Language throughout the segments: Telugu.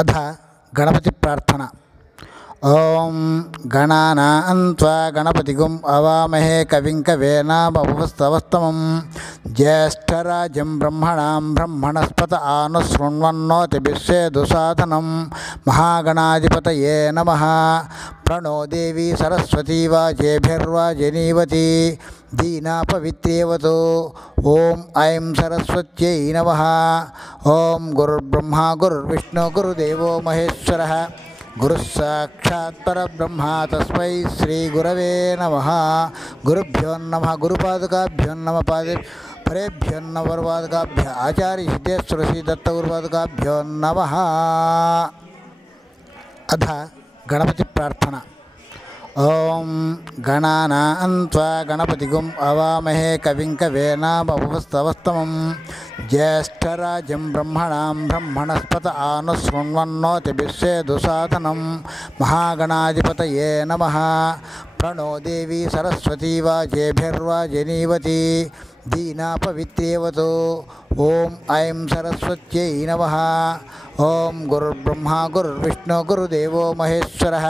अथ गणपति प्रार्थना। ओं गणानां त्वा गणपतिगुं अवामहे कविं कवीनामुपमस्तवस्तमं ज्येष्ठराजं ब्रह्मणां ब्रह्मणस्पत आनुशृण्वन्नोतिभिश्चेदुसाधनं महागणाधिपतये नमः। प्रणो देवी सरस्वती वाजेभिर्वाजिनीवती दीनापवित्रेवतो। ओं ऐं सरस्वत्यै नमः। ओं गुरुर्ब्रह्मा गुरुर्विष्णु गुरुदेवो महेश्वरः गुरुः साक्षात् परब्रह्म तस्मै श्रीगुरवे नमः। गुरुभ्यो नमः। गुरुपादुकाभ्यो नमः। परेभ्यो नमः। वरपादुकाभ्यः आचार्य सिद्धेश्वर श्री दत्तगुरुपादुकाभ्यो नमः। अथ गणपति प्रार्थना। ओं गणानां त्वा गणपतिगुं अवामहे कविं कवीनामुपमस्तवस्तमं ज्येष्ठराजं ब्रह्मणां ब्रह्मणस्पत आनुशृण्वन्नोतिभिश्चेदुसाधनं महागणाधिपतये नमः। प्रणो देवी सरस्वती वाजेभिर्वाजिनीवती दीनापवित्रेवतो। ओं ऐं सरस्वत्यै नमः। ओं गुरुर्ब्रह्मा गुरुर्विष्णु गुरुदेवो महेश्वरः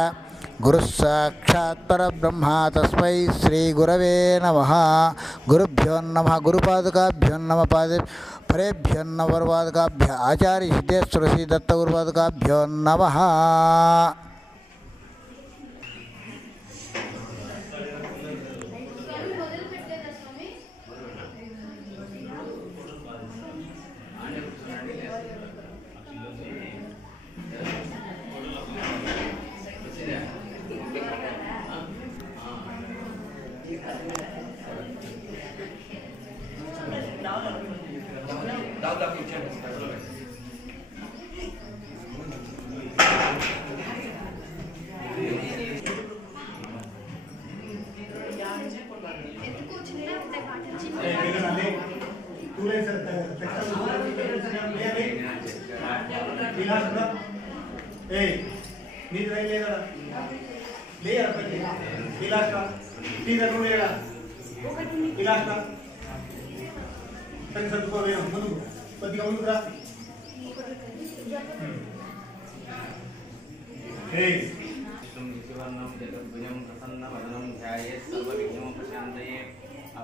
गुरुः साक्षात् परब्रह्म तस्मै श्रीगुरवे नमः। गुरुभ्यो नमः। गुरुपादुकाभ्यो नमः। परेभ्यो नमः। वरपादुकाभ्यः आचार्य सिद्धेश्वर श्री दत्तगुरुपादुकाभ्यो नमः।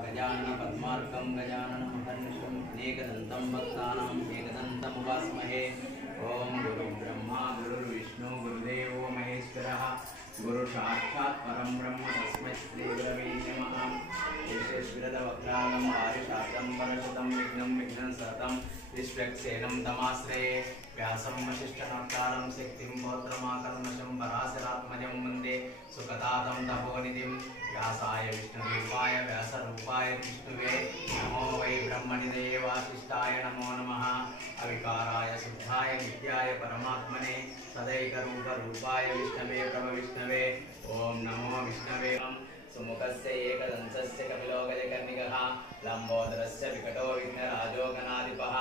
गजानन पद्मार्कं गजानन महर्निशं अनेकदन्तं भक्तानां एकदन्तमुपास्महे। ओं गुरुर्ब्रह्मा गुरुर्विष्णु गुरुदेवो महेश्वरः गुरुसाक्षात् परं ब्रह्म तस्मै श्रीगुरवे नमः। विश्वेश्वरवक्त्रानं पारिशास्त्रं परशुतं विघ्नं विघ्नसहतं विश्वक्सेनं तमाश्रये। व्यासं वसिष्ठनप्तारं शक्तिं पौत्रमाकर्मशं पराशरात्मजं वन्दे सुखदातं तपोनिधिं। व्यासाय विष्णुरूपाय व्यासरूपाय विष्णुवे नमो वै ब्रह्मनिधये वासिष्ठाय नमो नमः। अविकाराय शुद्धाय नित्याय परमात्मने सदैकरूपरूपाय विष्णवे प्रभविष्णवे ओं नमो विष्णवे। सुमुखस्य एकदन्तस्य कपिलो गजकर्णिकः लम्बोदरस्य विकटो विघ्नराजो गणाधिपः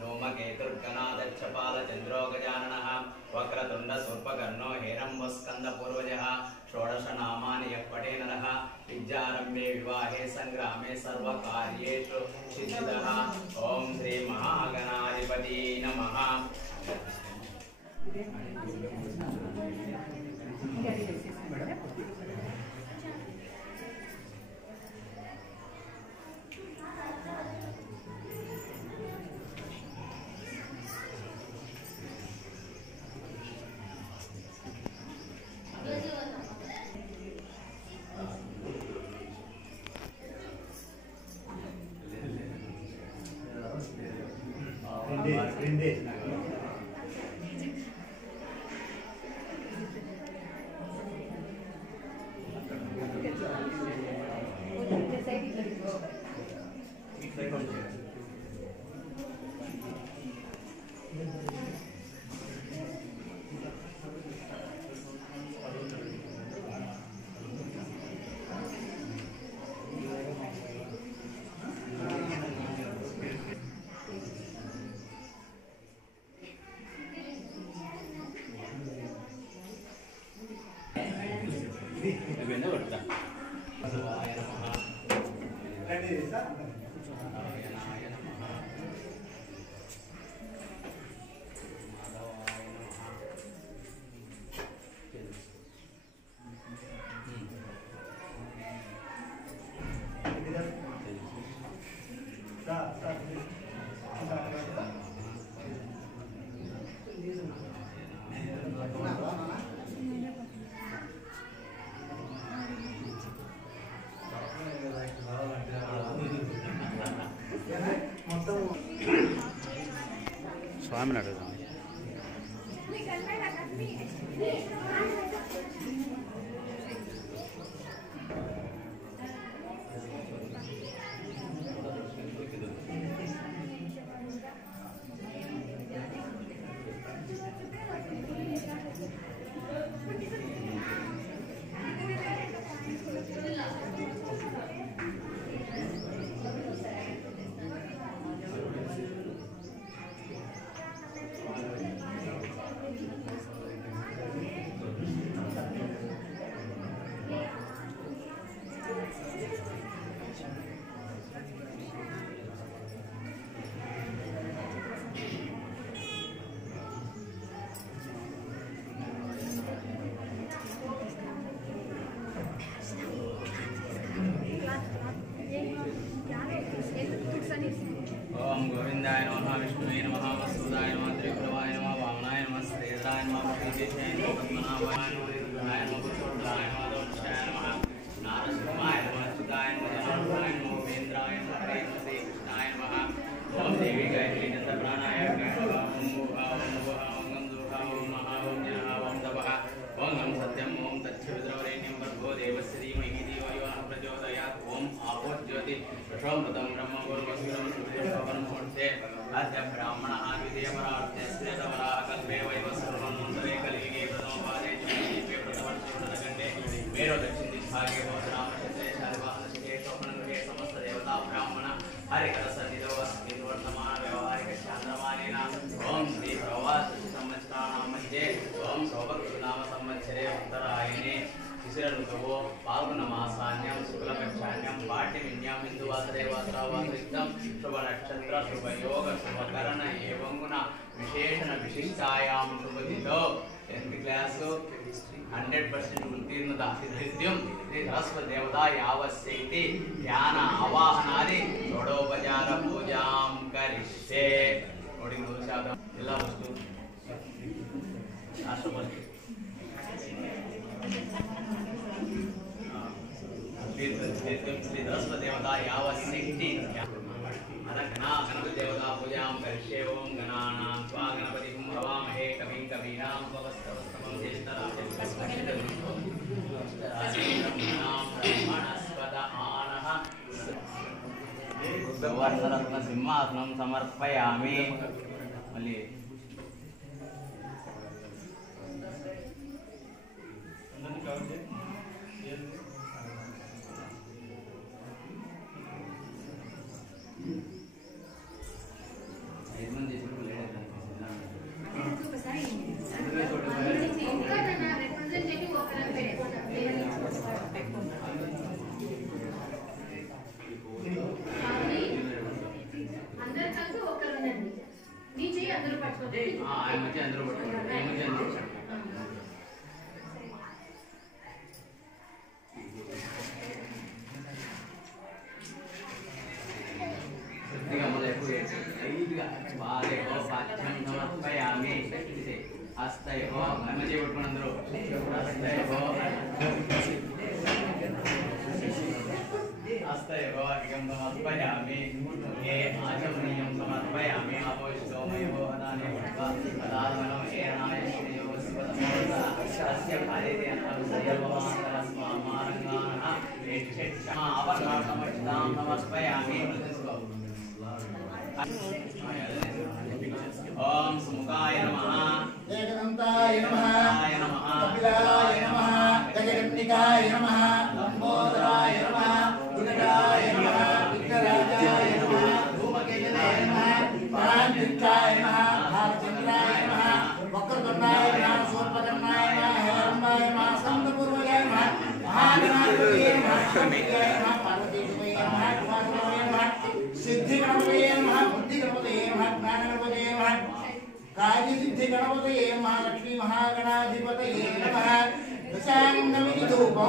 धूमकेतुर्गणादच्छपालचन्द्रो गजाननः वक्रतुण्डशूर्पकर्णो हेरम्बस्कन्दपूर्वजः षोडशनामानि यः पठे नरः विद्यारम्भे विवाहे सङ्ग्रामे सर्वकार्येषु सिद्धिदः। ॐ श्रीमहागणाधिपति नमः। స్వామిని అడుగుదాం. ఓం గోవిందాయ నమః, విష్ణువే నమః, వసుదాయ నమః, త్రిపురవాయ నమః, వామనాయ నమః, శ్రీధరాయ నమః, శ్రీదేశాయ నమః, పద్మనాభాయ నమః, రుద్రాయ నమః, పురుషోత్తమాయ నమః, దోషాయ నమః, నారసింహాయ నమః, అచ్యుతాయ నమః, జనార్దనాయ నమః, ఉపేంద్రాయ నమః, హరే నమః, శ్రీకృష్ణాయ నమః. ఓం దేవి గాయత్రీ చంద్రప్రాణాయ ఓం గంధూహ ఓం మహా ఓం జనః ఓం తపః ఓం గం సత్యం ఓం తచ్చవిద్రవరేణ్యం భర్గో దేవస్య ధీమహి ధియో యో నః ప్రచోదయాత్. ఓం ఆపో జ్యోతి ప్రశోమృతం బ్రహ్మ గురువస్కరం సుఖేశ్వరమూర్తే అద్య బ్రాహ్మణः ద్వితీయపరార్థ్యస్య తవరాः కల్పే వైవస్వరమంతరే కలిగే ప్రథమపాదే జ్యోతిదీపే ప్రథమర్షిణగండే మేరో దక్షిణ దిగ్భాగే భోజనామక్షత్రే శాలివాహనశిఖే శోభనగృహే సమస్త దేవతా బ్రాహ్మణ హరికర సన్నిధో అస్మిన్ వర్తమాన వ్యవహారిక చాంద్రమానేన ఓం శ్రీ ప్రవాస సంవత్సరాణాం మధ్యే ఓం శోభకృనామ సంవత్సరే ఉత్తరాయణే శిశిర ఋతువో పాల్గొన మాసాన్యం శుక్లపక్షాన్యం పాఠ్యమిన్యాం హిందువాసరే వాసరావాసయుక్తం శుభ నక్షత్ర శుభయోగ శుభకరణ ఏవంగున విశేషణ విశిష్టాయాం శుభదితో 10th క్లాసు 100% ఉత్తీర్ణత సిద్ధిత్యం శ్రీ సరస్వతి దేవత యావశక్తి ధ్యాన ఆవాహనాది షోడోపచార పూజాం కరిష్యే. ನೋಡಿ ದೋಷಾದ ಎಲ್ಲ ವಸ್ತು ರಾಷ್ಟ್ರಪತಿ శ్రీ సరస్వతి దేవత యావశక్తి గణపతి దేవతా పూజాం కరిష్యే. ఓం గణానాం త్వా గణపతిం హవామహే కవిం కవీనాం ఉపవస్తవస్తమం జ్యేష్ఠరాజం బ్రహ్మణస్పద ఆనః సువర్ణరత్న సింహాసనం సమర్పయామి. మళ్ళీ హస్తయో మధ్య పట్టుకుని అందరూ హస్తయో హస్తయో అధికం సమర్పయామి. ఏ ఆచమనీయం సమర్పయామి. అపోషితోమయో అదానే పదార్మణం ఏనాయ శ్రేయో శివతమోస్య భార్యతే సర్వమాంతరస్మామారంగానః ఏక్షక్షమా అవకాశమక్షతాం సమర్పయామి. ఓం సుముఖాయ నమః, ఏకదంతాయ నమః, కపిలాయ నమః, గజగణ్ణికాయ నమః, లంబోదరాయ నమః, గుణగాయ నమః, విఘ్నరాజాయ నమః, ధూమకేతనాయ నమః, పరాంజితాయ నమః, భారచంద్రాయ నమః, వక్రతుండాయ నమః, శూర్పకర్ణాయ నమః, హేరంబాయ నమః, స్కందపూర్వజాయ నమః, మహాగణాధిపతయే నమః, శంకరాయ నమః, పార్వతీదేవయే నమః, కుమారదేవయే నమః, సిద్ధి గణపతయే నమః, బుద్ధి గణపతయే నమః, జ్ఞాన గణపతయే నమః, कार्य सिद्धि गणपतये महालक्ष्मी महागणाधिपतये नमः. दशांगमिति धूपो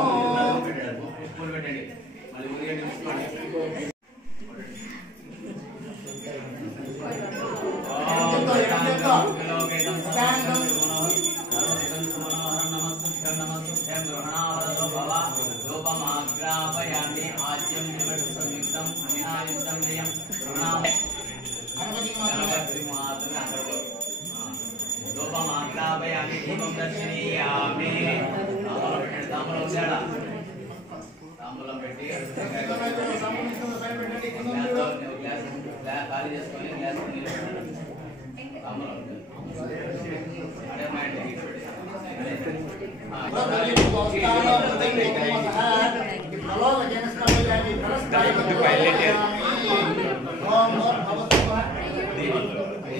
स्थापयामि दीपं दर्शनीयामि तांबूలం పెట్టి ఖాళీ చేసుకొని గ్లాస్ తాంబూలం అదే మైండ్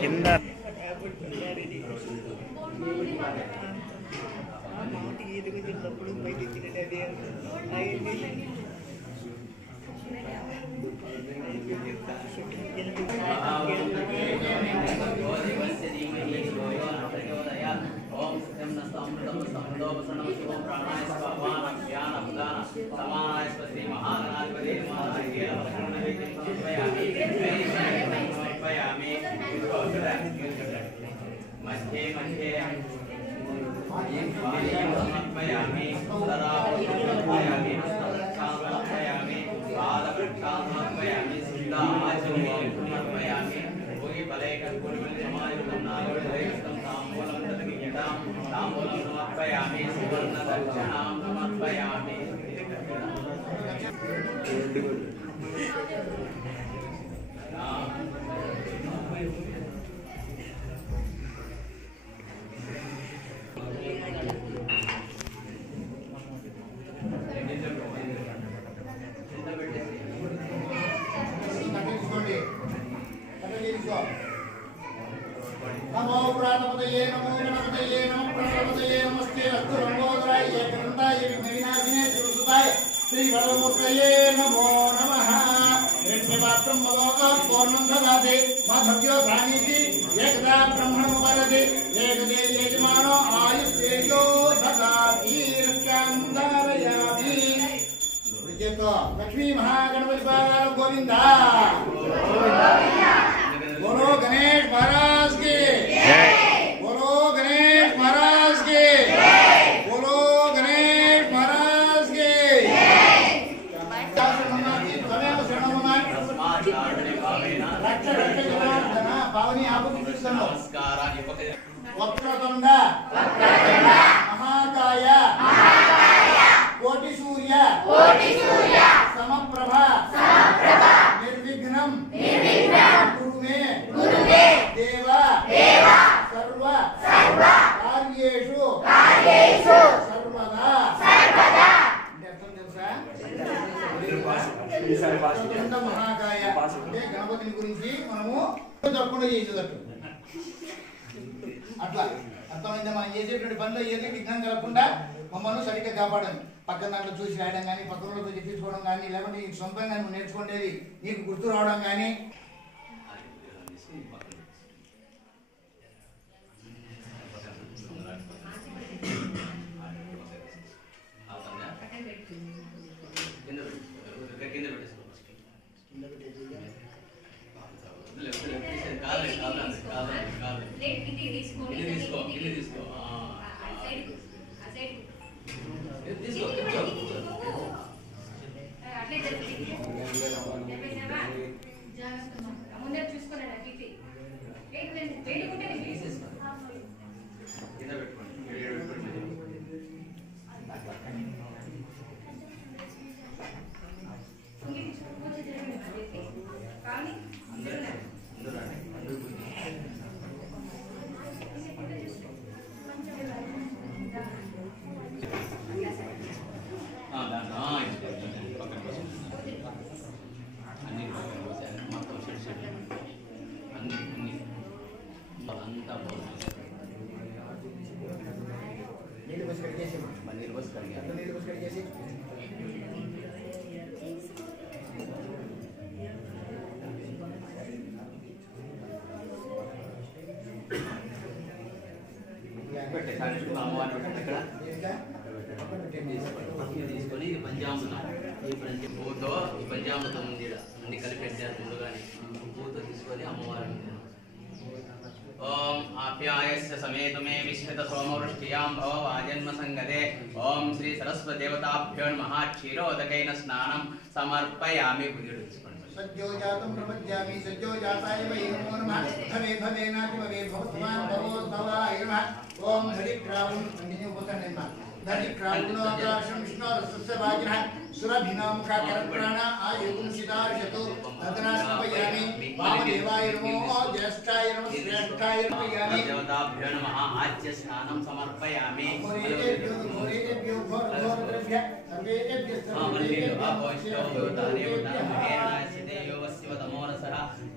కింద मध्य मध्य समर्पयामि समर्पयामि समर्पयामि पादप्रक्षालनार्पयामि सिद्धाचरणं समर्पयामि कोई बलेकं कुर्वन् समायुक्तं नागोदयस्तं ताम्बूलं तद्गीयतां ताम्बूलं समर्पयामि सुवर्णदक्षिणां समर्पयामि नमो प्राणपतये नमो गणपतये नमो प्राणपतये नमस्ते अस्तु लंबोदराय एकदंताय विघ्नविनाशिने श्रीसुताय श्री वरदमूर्तये नमो नमः हिरण्यपात्रं मलोकात्पूर्णं ददाति माधव्यो प्राणिति एकदा ब्रह्मणो वदति एकदे यजमानो आयुस्तेजो ददाति रक्षां धारयामि विजेतो लक्ष्मी महागणपति बाला गोविंदा बोलो गणेश महाराज की जय। बोलो गणेश महाराज की जय। बोलो गणेश महाराज की पावनी वक्रतुंड महाकाय कोटि सूर्य समप्रभ निर्विघ्नं कुरु मे देव सर्व कार्येषु सर्वदा महाकाय గణపతిని గురించి మనము తప్పకుండా చేసేటట్టు అట్లా అర్థమైందా? మనం చేసేటువంటి పనిలో ఏది విఘ్నం కలగకుండా మమ్మల్ని సరిగ్గా కాపాడండి. పక్కన దాంట్లో చూసి రాయడం కానీ, పక్కన వాళ్ళతో చెప్పించుకోవడం కానీ, లేకపోతే నీకు సొంతంగా నువ్వు నేర్చుకునేది నీకు గుర్తు రావడం కానీ తీసుకొని పంచామృతం ఈ పూతో ఈ పంచామృతం ఉంది అన్ని కలిపెట్టారు ముందుగానే పూతో తీసుకొని అమ్మవారి ओम आप्यायस्य समेत मे विश्रित सोमवृष्ट्यां भव वाजन्म संगते ओम श्री सरस्वती देवताभ्यो नमः क्षीरोदकेन स्नानं समर्पयामि सज्जो जातं प्रपद्यामि सज्जो जाताय वै नमो नमः भवे भवेनाति भवे भवत्वान् भवो भवाय नमः ఓం హరి క్రావున్ కంటిన్యూ పోతాను ధరి క్రావున్ ఆకాశం విష్ణు రసస్య భాగిన సురభినాముఖ కరప్రాణ ఆయుంసితార్షతు తదనాస్మయామి వామదేవాయ నమో జ్యేష్ఠాయ నమో శ్రేష్ఠాయ నమో యామి దేవతాభ్యో నమః ఆచ్య స్నానం సమర్పయామి ఘోరేభ్యో ఘోరఘోరద్రవ్య సర్వేభ్యః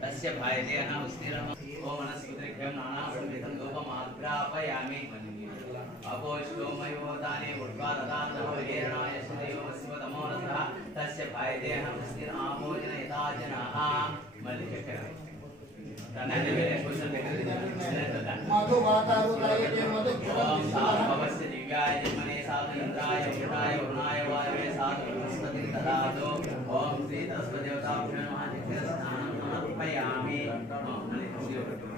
तस्य भायते अनावस्तिरः ओम मनस्कृतिभ्यं नानासंविधं धूपमाग्रापयामि अपोष्टोमयो दाने उद्वाददानः हेरणाय सुदेव शिवतमोरसः तस्य भायते अनावस्तिरामोजन यथा जनाः मल्लिचक्र ओम साभवस्य दिव्याय जन्मने साधु इंद्राय वरुणाय वरुणाय वायवे साधु बृहस्पति ददातु ओम श्री तस्मदेवताभ्यो नमः स्नानं समर्पयामि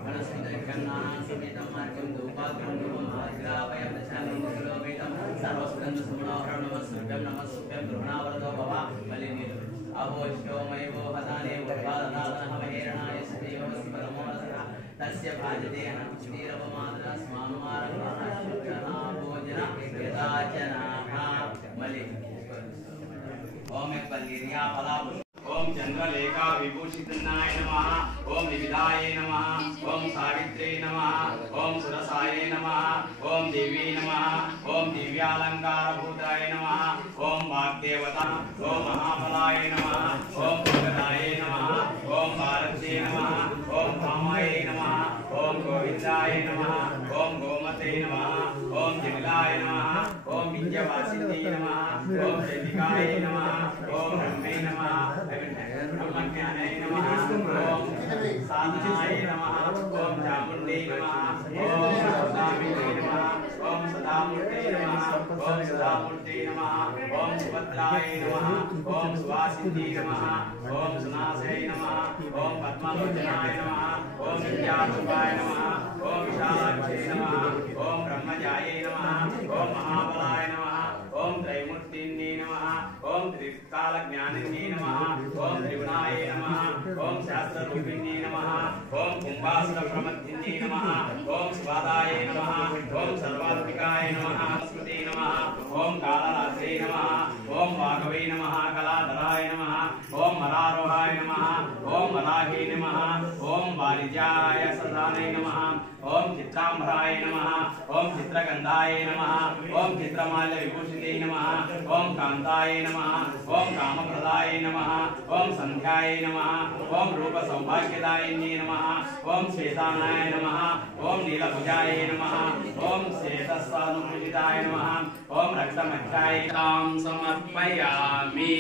वनस्पतिर्गन्धानां समेतं मार्गं धूपाग्रं धूपमाग्रापयं दशानं किलोमीटं सर्वस्कन्दसमनोहरं नमः सुभ्यं गृहणावरतो भव मलिनील अहोष्टोमयो हताने उद्वाददातनः महेरणाय सदैव शिवतमोरसः तस्य भाजते अनस्तिरवमादना स्मानुमारभोजन यदाचनाः मलिन ओम पल्लीर्या फलाभु ओम चंद्रलेखा विभूषितनाय नमः ओम विविधाय नमः ओम सावित्रे नमः ओम सुरसाय नमः ओम देवी नमः ओम दिव्यालंकारभूताय नमः ओम वाग्देवता ओम महाफलाय नमः ओम भगदाय नमः ओम भारते नमः ओम कामाय नमः ओम गोविंदाय नमः ओम गोमते नमः ओम जटिलाय नमः ओम विद्यावासिन्यै नमः ओम जटिकाय नमः ओम ब्रह्मे नमः ब्रह्मज्ञानाय नमः ओम साधनाय नमः ओम चामुण्डे नमः ओम सदामिते नमः ओम सदामूर्ते नमः ओम सदामूर्ते नमः ओम सुभद्राय नमः ओम सुवासिन्यै नमः ओम सुनासे नमः ओम पद्मलोचनाय नमः ओम विद्यारूपाय नमः ओम विशालाक्षे नमः ओम ब्रह्मजाय नमः ओम महाबलाय नमः ओम त्रैमूर्तिन्ये नमः ओम त्रिकालज्ञानिन्ये नमः ओम त्रिगुणाय नमः ओम शास्त्ररूपिण्ये नमः ओम कुम्भासुरप्रमथिन्ये नमः ओम शिवादाय नमः ओम सर्वात्मिकाय नमः स्मृते नमः ओम कालरात्रे नमः ओम वागवे नमः कलाधराय नमः ओम मरारोहाय नमः ओम मराहे नमः ओम वारिजाय सदाने नमः ओम चित्रांबराय नमः ओम चित्रगंधाय नमः ओम चित्रमाल्य विभूषिते नमः ओम कांताय नमः ओम कामप्रदाय नमः ओम संध्याय नमः ओम रूप सौभाग्यदायिन्ये नमः ओम श्वेतानाय नमः ओम नीलभुजाय नमः ओम श्वेतस्वानुपूजिताय नमः ओम रक्तमध्याय तां समर्पयामि।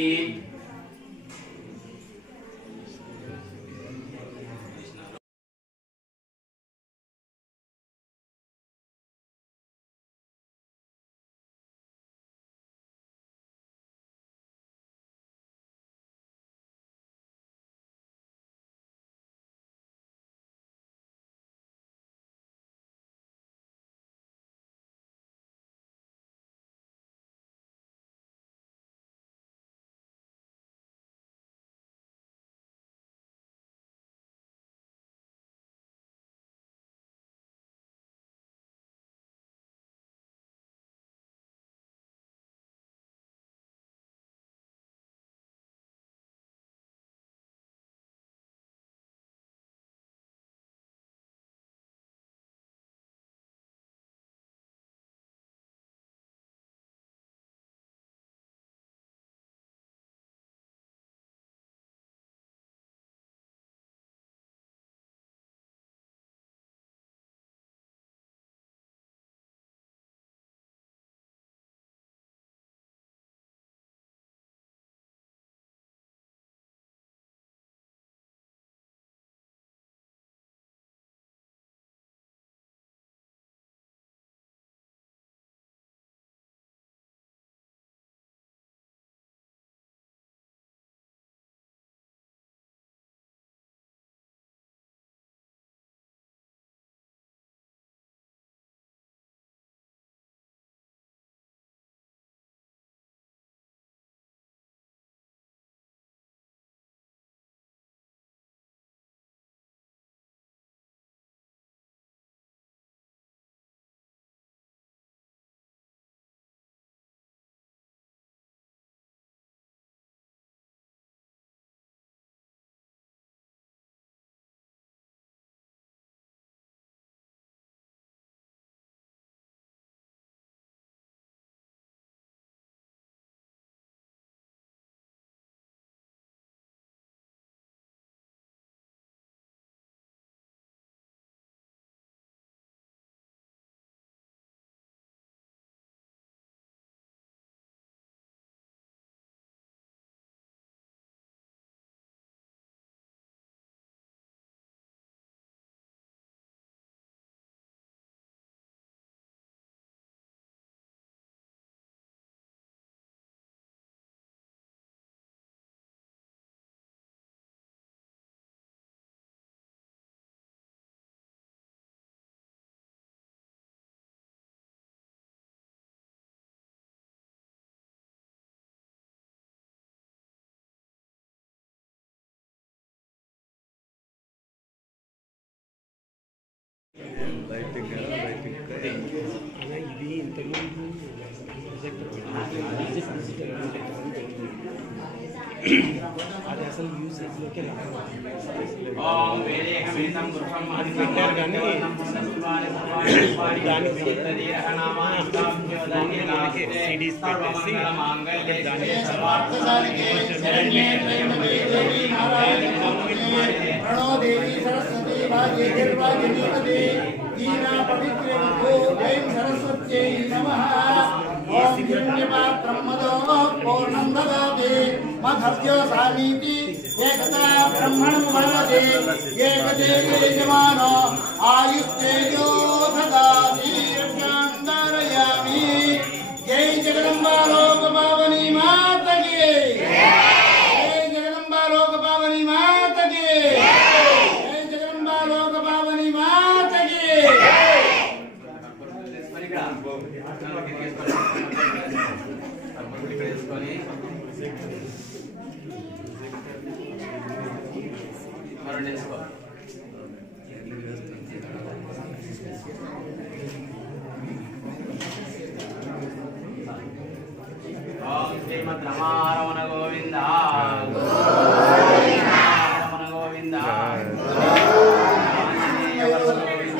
అది అసలు యూసేజ్లోకి రాదు. అది పెట్టారు కానీ దానికి సిడీస్ పెట్టేసి దాన్ని देवी सरस्वती भाग्यवागिनी दीना पवित्रे वधो जय सरस्वत्यै नमः ओम हिरण्यपात्रं मदो पूर्णं ददाति मधव्यो सामीति एकता ब्रह्मणं वदति एकते यजमानो आयुष्तेजो ददाति रक्षांकारयामि जय जगदम्बा लोक पावनी माता की जय जगदम्बा लोक पावनी माता की जय जगदम्बा लोक पावनी माता की श्रीमद् रमारमण गोविंद रमण गोविंद आंजनेय वरद गोविंद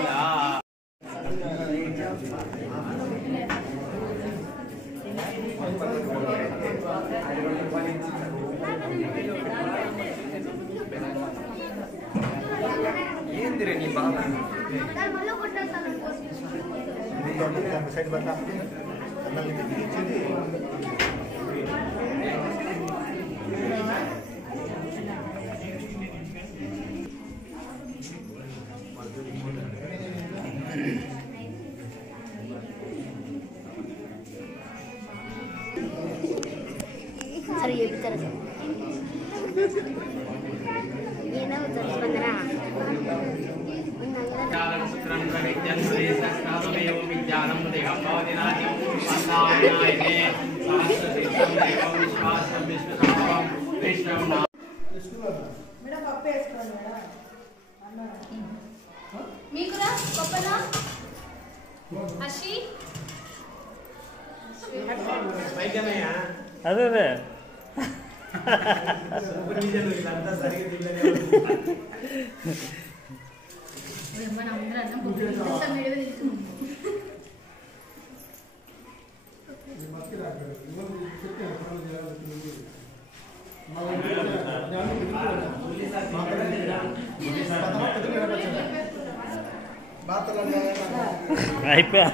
ఏందిరే నీ బాధ సైడ్ బట్లా सर ये भी तरह से ये ना उधर बंदना ज्ञानं शुक्रं प्रविद्यं सुरेशस्नातमेव विज्ञानं देहं भवदिनादि अन्नायने सहस्रतीर्थं देवं विश्वासं विश्वसंभवं विष्णुं नाम మేడం పప్పు వేసుకోండి మేడం అన్న మీకురా పప్పనా అషి పైకనయ్యా అదే అదే సూపర్విజన్ ఇదంతా సరిగ్గా తినలేదు మన అందరం అన్నం బుక్ మేడమే తీసుకుంటాం అయిపోయా